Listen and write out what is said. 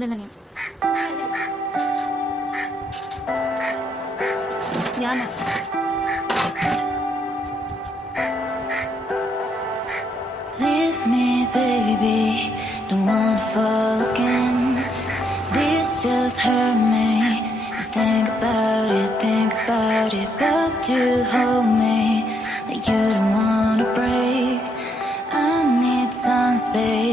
Dala niya. Yana. Leave me, baby, don't wanna fall again. This just hurt me. Just think about it. But you hold me like you don't wanna break. I need some space.